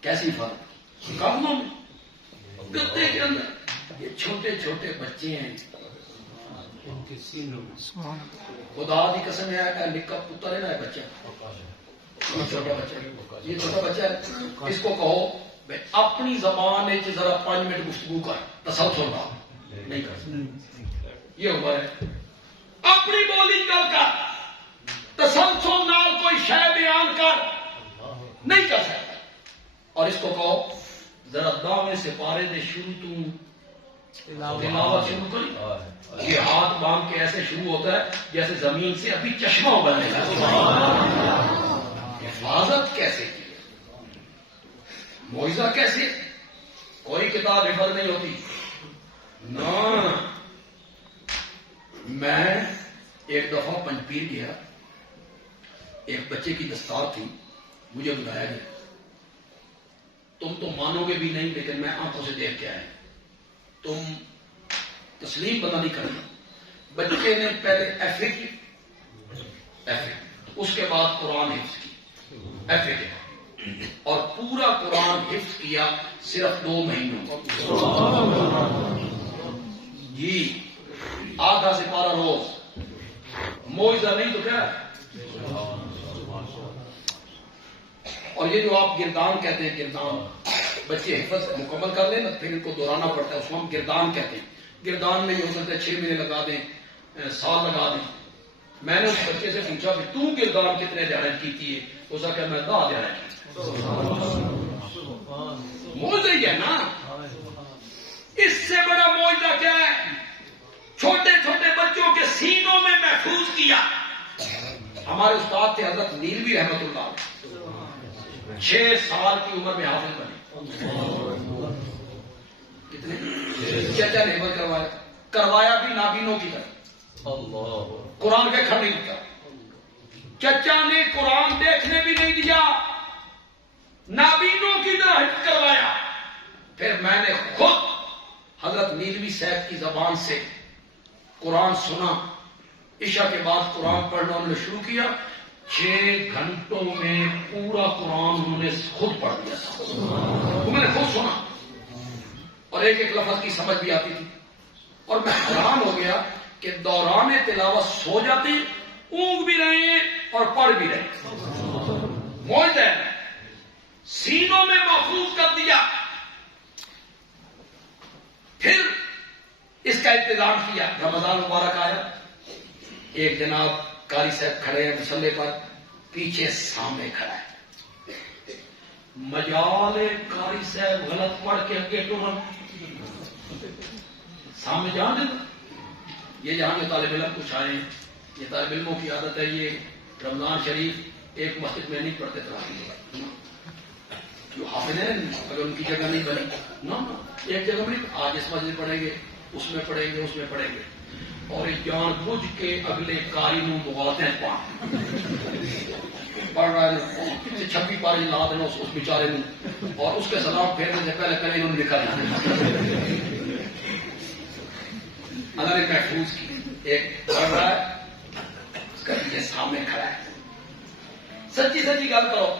کیسی حفاظت؟ کاموں میں، گدے کے اندر یہ چھوٹے چھوٹے بچے ہیں، خدا دی قسم ہے، نکا پتر ہے نا بچہ، چھوٹا بچہ، یہ چھوٹا بچہ ہے، اس کو کہو بھائی اپنی زبان ذرا 5 منٹ گفتگو کر، تسلسل رہا نہیں کر، یہ عمر ہے۔ اپنی بولی کر تسلسل نال کوئی شے بیان کر، نہیں کر سکتا۔ اور اس کو کہو ذرا دعوے سے پارے دے شروع تو تلاوت شروع کری، یہ ہاتھ باندھ کے ایسے شروع ہوتا ہے جیسے زمین سے ابھی چشمہ بننے لگا۔ حفاظت کیسے کی؟ معجزہ کیسے؟ کوئی کتاب حفظ نہیں ہوتی نہ۔ میں ایک دفعہ پنجپیر گیا، ایک بچے کی دستار تھی، مجھے بلایا گیا، تم تو مانو گے بھی نہیں لیکن میں آنکھوں سے دیکھ کے آیا، تم تسلیم بنا نہیں کرنا۔ بچے نے پہلے ایف اے کی، اس کے بعد قرآن حفظ کی، ایف اے کے، اور پورا قرآن حفظ کیا صرف 2 مہینوں جی، آدھا سپارہ روز۔ معجزہ نہیں تو کیا ہے؟ اور یہ جو آپ گردان کہتے ہیں، گردان، بچے حفظ مکمل کر لیں نا پھر ان کو دہرانا پڑتا ہے، اس کو ہم گردان کہتے ہیں۔ گردان میں یہ ہو سکتا ہے 6 مہینے لگا دیں، سال لگا دیں۔ میں نے اس بچے سے پوچھا کہ تو گردان کتنے دیہڑے کی ہے؟ اس کا کہ میں 10 دیہڑے کی۔ معجزہ ہی ہے نا، اس سے بڑا معجزہ کیا ہے؟ چھوٹے چھوٹے بچوں کے سینوں میں محفوظ کیا۔ ہمارے استاد تھے حضرت نیلوی رحمت اللہ علیہ، 6 سال کی عمر میں حافظ بنے۔ کتنے؟ چچا نے حفظ کروایا بھی نابینوں کی طرح، قرآن کے کھڑ نہیں دیا، چچا نے قرآن دیکھنے بھی نہیں دیا، نابینوں کی طرح حفظ کروایا۔ پھر میں نے خود حضرت نیلوی صاحب کی زبان سے قرآن سنا، عشاء کے بعد قرآن پڑھنا انہوں نے شروع کیا، 6 گھنٹوں میں پورا قرآن انہوں نے خود پڑھ دیا تھا، وہ میں نے خود سنا، اور ایک ایک لفظ کی سمجھ بھی آتی تھی۔ اور میں حیران ہو گیا کہ دوران تلاوت سو جاتے ہیں، اونگ بھی رہے ہیں اور پڑھ بھی رہے ہیں۔ معجزہ ہے، سینوں میں محفوظ کر دیا۔ پھر اس کا انتظام کیا، رمضان مبارک آیا، ایک جناب قاری صاحب کھڑے ہیں مصلے پر، پیچھے سامنے کھڑا ہے، مجال قاری صاحب غلط پڑھ کے اگے ٹورن، سامنے جان دیتا۔ یہ جہاں میں طالب علم کچھ آئے ہیں، یہ طالب علموں کی عادت ہے، یہ رمضان شریف ایک مسجد میں نہیں پڑھتے تراویح، جو حافظ ہیں اگر ان کی جگہ نہیں بنی نا، ایک جگہ میں آج اس مسجد پڑھیں گے، اس میں پڑھیں گے، اس میں پڑھیں گے، اور ایک جان بوجھ کے اگلے قاری نو مغالطے پڑھ رہا ہے، 26 پاری لا دینا اس بیچارے نو، اور اس کے سلام پھیرنے سے پہلے پہلے انہوں نے لکھا جانا۔ اللہ نے محفوظ کی، ایک پڑھ رہا ہے، اس کا پیچھے سامنے کھڑا ہے۔ سچی سچی گل کرو،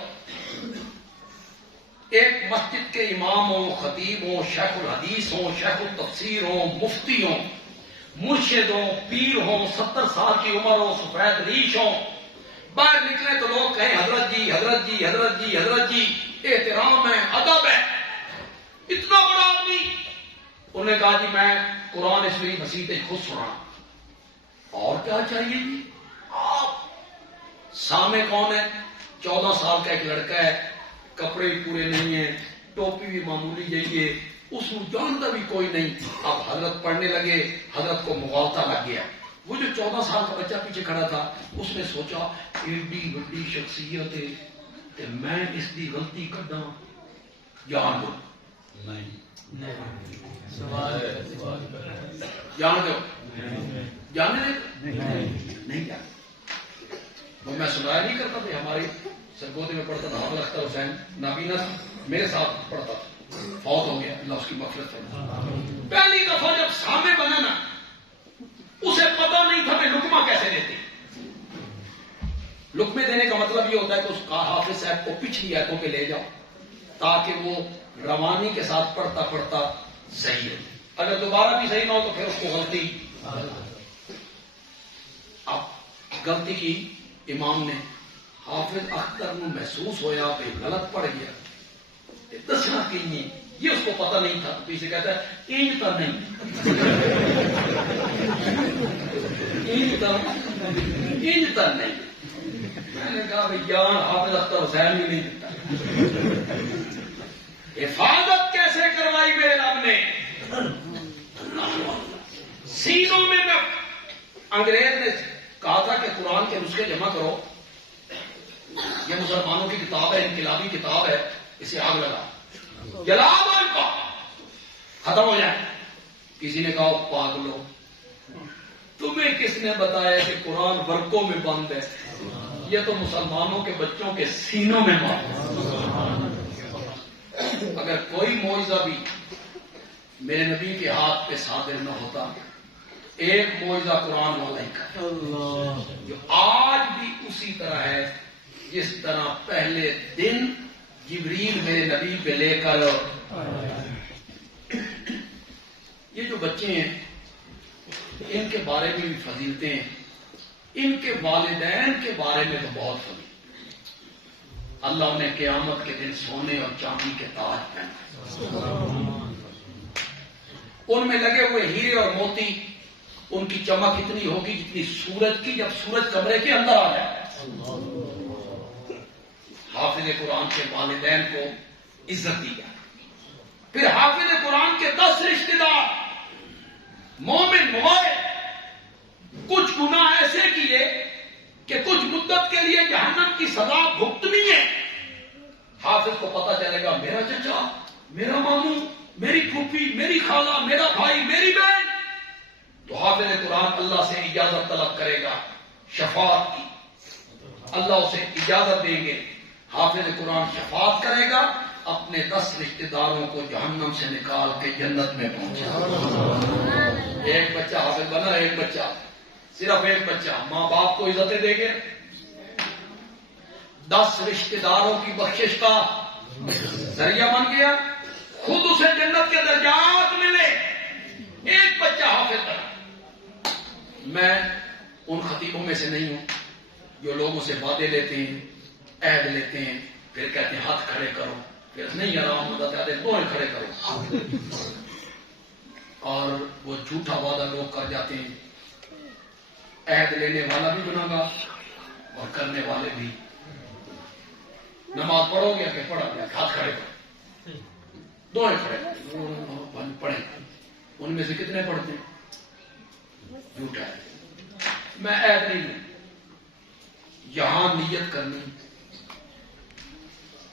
ایک مسجد کے امام ہوں، خطیب ہوں، شیخ الحدیث ہوں، شیخ التفسیر ہوں، مفتی ہوں، مرشد ہوں، پیر ہوں، 70 سال کی عمر ہو، سفید ریش ہوں، باہر نکلے تو لوگ کہیں حضرت جی حضرت جی حضرت جی حضرت جی، احترام ہے، ادب ہے. اتنا بڑا آدمی. انہوں نے کہا جی میں قرآن اس میری مسیح سے خود سنا. اور کیا چاہیے جی؟ آپ سامنے کون ہے؟ 14 سال کا ایک لڑکا ہے، کپڑے پورے نہیں ہیں، ٹوپی بھی معمولی جائیے، اس کو جانتا بھی کوئی نہیں. اب حضرت پڑھنے لگے، حضرت کو مغالطہ لگ گیا. وہ جو 14 سال کا بچہ پیچھے کھڑا تھا اس نے سوچا ایڈی بڑی شخصیت ہے کہ میں اس کی غلطی کردا جان دو. نہیں جان دو جانے دے نہیں جان. وہ میں سنایا نہیں کرتا تھا، ہماری سرگودے میں پڑھتا تھا حافظ اختر حسین نابینا میرے ساتھ پڑھتا تھا، فوت ہو گیا، اللہ اس کی مغفرت فرمائے. پہلی دفعہ جب سامنے بنا نا اسے پتا نہیں تھا میں لقمہ کیسے دیتے. لقمے دینے کا مطلب یہ ہوتا ہے کہ اس حافظ صاحب کو پچھلی آیتوں پہ لے جاؤ تاکہ وہ روانی کے ساتھ پڑھتا پڑھتا صحیح ہے. اگر دوبارہ بھی صحیح نہ ہو تو پھر اس کو غلطی. اب غلطی کی امام نے، حافظ اختر نو محسوس ہویا کہ غلط پڑھ گیا، دسنا کہ یہ اس کو پتہ نہیں تھا. پیچھے کہتا ہے اینج تو نہیں، اینج تو نہیں. میں نے کہا بھائی جان حافظ اختر حسین بھی نہیں دیتا. حفاظت کیسے کروائی میرے رب نے؟ سینوں میں انگریز نے کہا تھا کہ قرآن کے نسخے جمع کرو، یہ مسلمانوں کی کتاب ہے، انقلابی کتاب ہے، اسے آگ لگا جلا دو، ان کو ختم ہو جائے. کسی نے کہا پاگلو، تمہیں کس نے بتایا کہ قرآن ورقوں میں بند ہے؟ یہ تو مسلمانوں کے بچوں کے سینوں میں بند ہے. اگر کوئی معجزہ بھی میرے نبی کے ہاتھ پہ صادر نہ ہوتا، ایک معجزہ قرآن والا ہی کا جو آج بھی اسی طرح ہے جس طرح پہلے دن جبریل میرے نبی پہ لے کر. یہ جو بچے ہیں ان کے بارے میں بھی فضیلتیں ہیں، ان کے والدین کے بارے میں تو بہت فضیلت. اللہ نے قیامت کے دن سونے اور چاندی کے تاج پہنے، ان میں لگے ہوئے ہیرے اور موتی، ان کی چمک اتنی ہوگی جتنی سورج کی جب سورج کمرے کے اندر آ جائے. حافظ قرآن کے والدین کو عزت دی جائے. پھر حافظ قرآن کے 10 رشتہ دار مومن موائد کچھ گناہ ایسے کیے کہ کچھ مدت کے لیے جہنم کی سزا بھگتنی ہے. حافظ کو پتا چلے گا میرا چچا، میرا ماموں، میری پھوپھی، میری خالہ، میرا بھائی، میری بہن، تو حافظ قرآن اللہ سے اجازت طلب کرے گا شفاعت کی. اللہ اسے اجازت دیں گے، حافظ قرآن شفاعت کرے گا، اپنے 10 رشتہ داروں کو جہنم سے نکال کے جنت میں پہنچا. ایک بچہ حافظ بنا، ایک بچہ، صرف ایک بچہ ماں باپ کو عزتیں دے گے، 10 رشتہ داروں کی بخشش کا ذریعہ بن گیا، خود اسے جنت کے درجات ملے. ایک بچہ حافظ بنا. میں ان خطیبوں میں سے نہیں ہوں جو لوگوں سے وعدے لیتے ہیں، عہد لیتے ہیں، پھر کہتے ہیں ہاتھ کھڑے کرو، پھر نہیں آرام ہوتا کہتے ہیں دوڑ کھڑے کرو، اور وہ جھوٹا وعدہ لوگ کر جاتے ہیں. عہد لینے والا بھی گناہ گار اور کرنے والے بھی. نماز پڑھو گے کہ پڑھا گیا، ہاتھ کھڑے کرو، دوڑ کھڑے پڑھیں. ان میں سے کتنے پڑھتے ہیں؟ جھوٹا ہے. میں عہد نہیں ہوں. یہاں نیت کرنی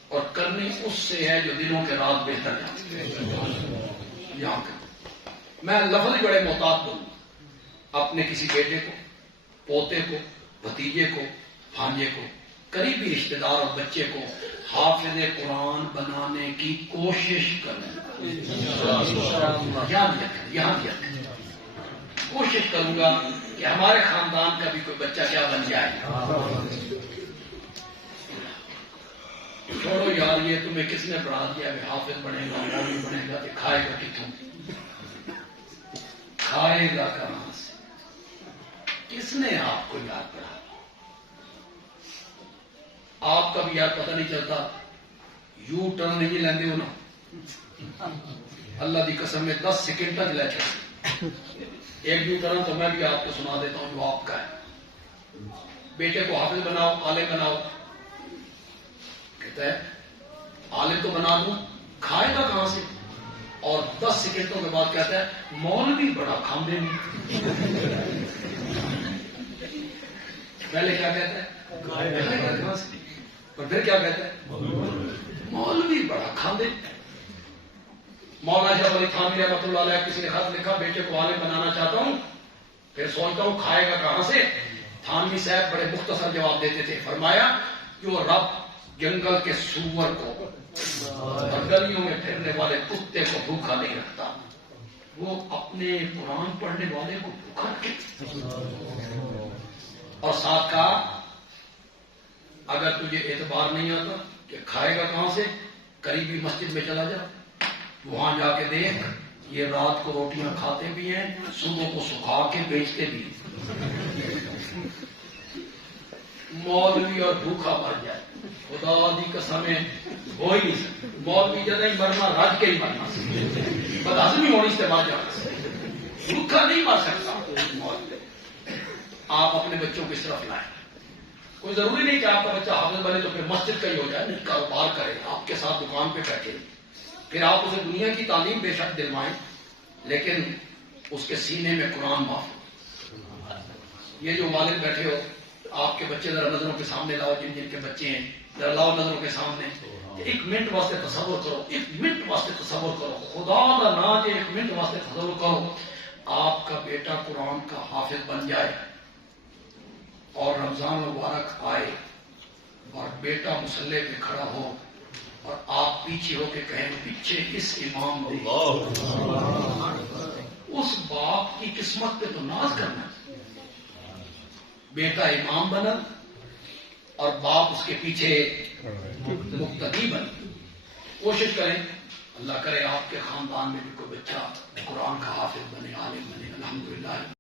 اور کرنی اس سے ہے جو دنوں کے رات بہتر ہے. یہاں کرنی. میں لفظ ہی بڑے محتاط بولوں. اپنے کسی بیٹے کو، پوتے کو، بھتیجے کو، بھانجے کو، قریبی رشتہ دار اور بچے کو حافظ قرآن بنانے کی کوشش کریں. یہاں بھی کوشش کروں گا کہ ہمارے خاندان کا بھی کوئی بچہ کیا بن جائے. چھوڑو یار یہ تمہیں کس نے پڑھا دیا کہ حافظ بنے گا مولوی بنے گا تو کھائے گا کتوں کھائے گا کہاں سے کس نے آپ کو یاد پڑھا آپ کا بھی یاد پتہ نہیں چلتا یو ٹرن نہیں لیندے ہو نا اللہ دی قسم میں 10 سیکنڈ تک لے چلتے ایک یو ٹرن تو میں بھی آپ کو سنا دیتا ہوں جو آپ کا ہے بیٹے کو حافظ بناؤ عالم بناؤ کہتا ہے عالم تو بنا دوں کھائے گا کہاں سے اور 10 سیکنڈوں کے بعد کہتا ہے مولوی بڑا کھاندے نہیں پہلے کیا کہتا ہے کھائے گا کہاں سے اور پھر کیا کہتا ہے مولوی بڑا کھاندے مولانا شاہ ولی تھانوی رحمۃ اللہ علیہ کسی نے خط لکھا بیٹے کو عالم بنانا چاہتا ہوں پھر سوچتا ہوں کھائے گا کہاں سے تھانوی صاحب بڑے مختصر جواب دیتے تھے فرمایا کہ وہ رب جنگل کے سور کو اور گلیوں میں پھرنے والے کتے کو بھوکا نہیں رکھتا وہ اپنے قرآن پڑھنے والے کو بھوکا رکھے اور ساتھ کہا اگر تجھے اعتبار نہیں آتا کہ کھائے گا کہاں سے قریبی مسجد میں چلا جا وہاں جا کے دیکھ یہ رات کو روٹیاں کھاتے بھی ہیں صبح کو سکھا کے بیچتے بھی مولوی اور بھوکا مر جائے خدا دی قسمیں ہو ہی نہیں سکتی مولوی جدہ ہی مرنا رج کے ہی مرنا بدہضمی ہونی سے مر جانا بھوکا نہیں مر سکتا مولوی آپ اپنے بچوں کی طرف لائیں کوئی ضروری نہیں کہ آپ کا بچہ حافظ بنے تو پھر مسجد کا ہی ہو جائے نہیں کاروبار کرے آپ کے ساتھ دکان پہ بیٹھے پھر آپ اسے دنیا کی تعلیم بے شک دلوائیں لیکن اس کے سینے میں قرآن معاف یہ جو والد بیٹھے ہو آپ کے بچے ذرا نظروں کے سامنے لاؤ جن جن کے بچے ہیں ذرا لاؤ نظروں کے سامنے ایک منٹ واسطے تصور کرو ایک منٹ واسطے تصور کرو خدا کا نام ایک منٹ واسطے تصور کرو آپ کا بیٹا قرآن کا حافظ بن جائے اور رمضان مبارک آئے اور بیٹا مصلی پہ کھڑا ہو اور آپ پیچھے ہو کے کہیں پیچھے اس امام دے اس باپ کی قسمت پہ تو ناز کرنا بیٹا امام بنا اور باپ اس کے پیچھے مقتدی بنا کوشش کریں اللہ کرے آپ کے خاندان میں بھی کوئی بچہ قرآن کا حافظ بنے عالم بنے الحمدللہ